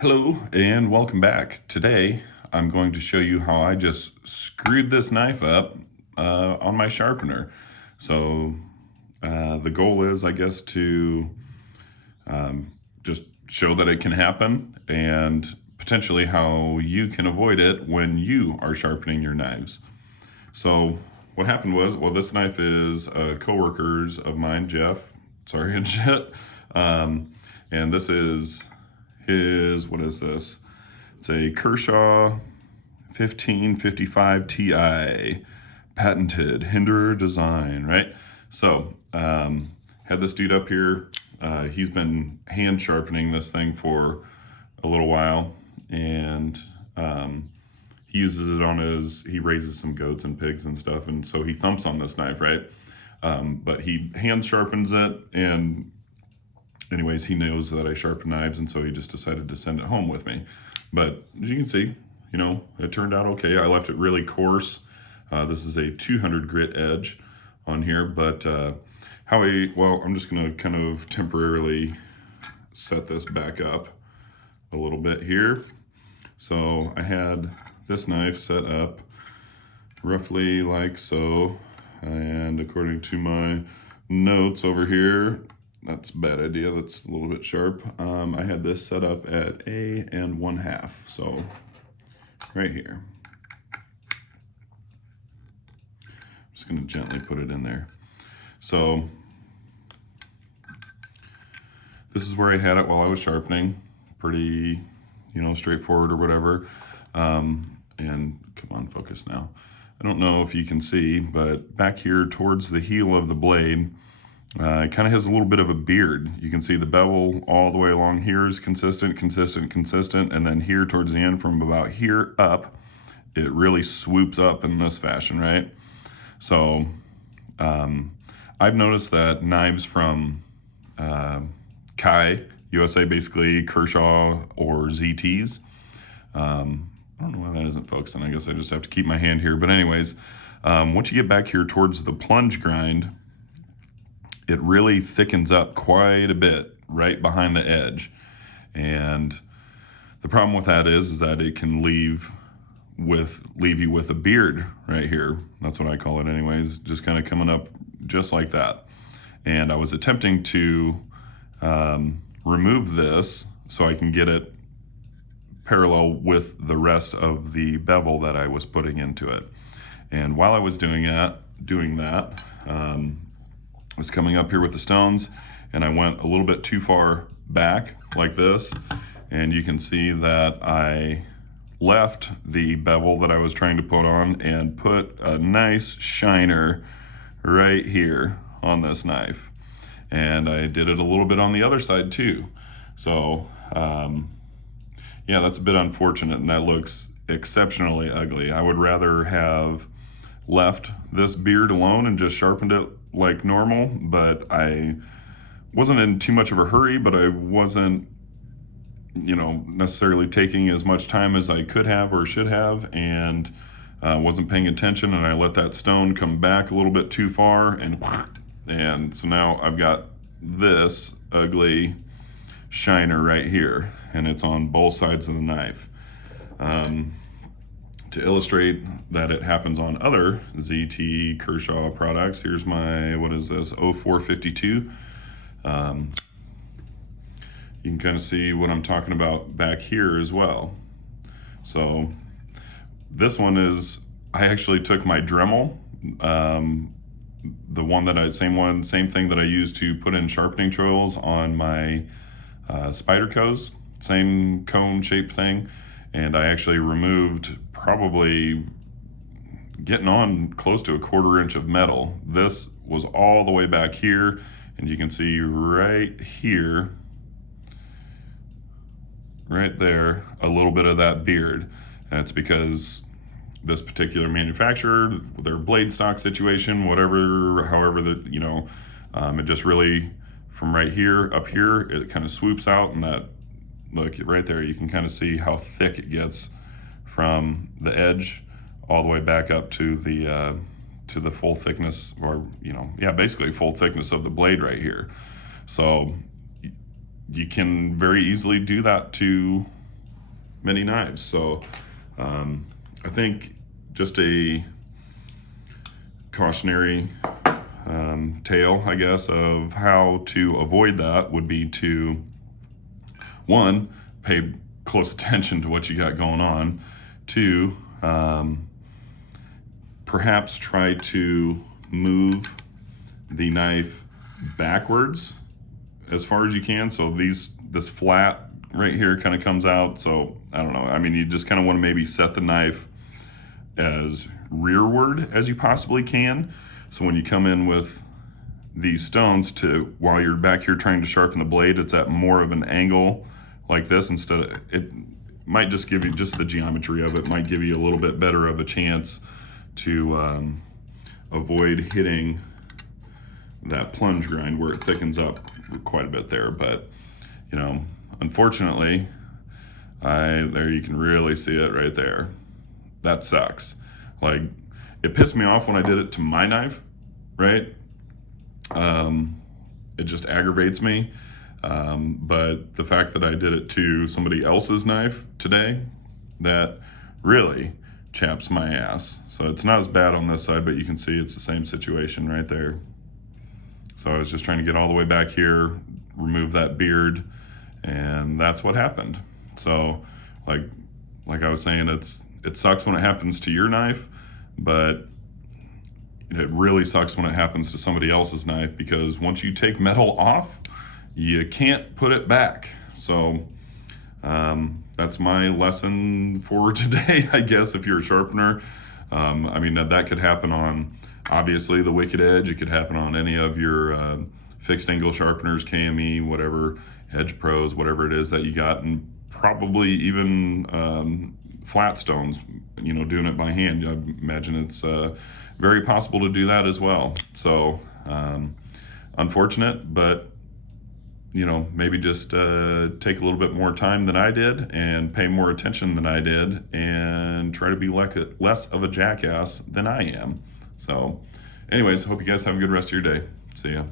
Hello and welcome back. Today I'm going to show you how I just screwed this knife up on my sharpener. So the goal is, I guess, to just show that it can happen and potentially how you can avoid it when you are sharpening your knives. So what happened was, well, this knife is a coworker's of mine, Jeff. Sorry, and Jet. And this is what is this? It's a Kershaw 1555 Ti, patented Hinderer design, right? So, had this dude up here. He's been hand sharpening this thing for a little while, and he uses it on he raises some goats and pigs and stuff, and so he thumps on this knife, right? But he hand sharpens it, and anyways, he knows that I sharpen knives, and so he just decided to send it home with me. But as you can see, it turned out okay. I left it really coarse. This is a 200 grit edge on here, but I'm just gonna kind of temporarily set this back up a little bit here. So I had this knife set up roughly like so, and according to my notes over here, that's a bad idea. That's a little bit sharp. I had this set up at A and 1/2. So right here. I'm just going to gently put it in there. So this is where I had it while I was sharpening. Pretty, straightforward or whatever. And come on, focus now. I don't know if you can see, but back here towards the heel of the blade, it kind of has a little bit of a beard. You can see the bevel all the way along here is consistent, and then here towards the end from about here up, it really swoops up in this fashion, right? So I've noticed that knives from Kai, USA, basically Kershaw or ZTs, I don't know why that isn't focusing. I guess I just have to keep my hand here. But anyways, once you get back here towards the plunge grind, it really thickens up quite a bit right behind the edge. And the problem with that is that it can leave you with a beard right here. That's what I call it anyways, just kind of coming up just like that. And I was attempting to remove this so I can get it parallel with the rest of the bevel that I was putting into it. And while I was doing that, I was coming up here with the stones, and I went a little bit too far back like this, and you can see that I left the bevel that I was trying to put on and put a nice shiner right here on this knife. And I did it a little bit on the other side too. So yeah, that's a bit unfortunate, and that looks exceptionally ugly. I would rather have left this beard alone and just sharpened it like normal, but I wasn't in too much of a hurry, but I wasn't, necessarily taking as much time as I could have or should have, and wasn't paying attention, and I let that stone come back a little bit too far, and so now I've got this ugly shiner right here, and it's on both sides of the knife. To illustrate that it happens on other ZT Kershaw products, here's my, what is this, 0452. You can kind of see what I'm talking about back here as well. So this one is, I actually took my Dremel, the one that same thing that I used to put in sharpening choils on my Spyderco's, same cone shaped thing, and I actually removed probably getting on close to a 1/4 inch of metal. This was all the way back here, and you can see right here, right there, a little bit of that beard. And it's because this particular manufacturer, their blade stock situation, however it just really, from right here up here, it kind of swoops out, and that, look right there, you can kind of see how thick it gets from the edge all the way back up to the full thickness, or basically full thickness of the blade right here. So you can very easily do that to many knives. So I think just a cautionary tale, I guess, of how to avoid that would be to, one, pay close attention to what you got going on. Two, perhaps try to move the knife backwards as far as you can. So this flat right here kind of comes out. So I don't know. I mean, you just kind of want to maybe set the knife as rearward as you possibly can. So when you come in with these stones, to while you're back here trying to sharpen the blade, it's at more of an angle like this. Instead of, it might just give you, just the geometry of it might give you a little bit better of a chance to avoid hitting that plunge grind where it thickens up quite a bit there. But you know, unfortunately, there you can really see it right there. That sucks. Like, it pissed me off when I did it to my knife, right? It just aggravates me. But the fact that I did it to somebody else's knife today, that really chaps my ass. So it's not as bad on this side, but you can see it's the same situation right there. So I was just trying to get all the way back here, remove that beard, and that's what happened. So like I was saying, it sucks when it happens to your knife, but it really sucks when it happens to somebody else's knife, because once you take metal off, you can't put it back. So that's my lesson for today, I guess, if you're a sharpener. I mean, that could happen on, obviously, the Wicked Edge. It could happen on any of your fixed angle sharpeners, KME, whatever, Edge Pros, whatever it is that you got, and probably even flat stones, you know, doing it by hand. I imagine it's very possible to do that as well. So unfortunate, but you know, maybe just take a little bit more time than I did and pay more attention than I did and try to be less of a jackass than I am. So anyways, hope you guys have a good rest of your day. See ya.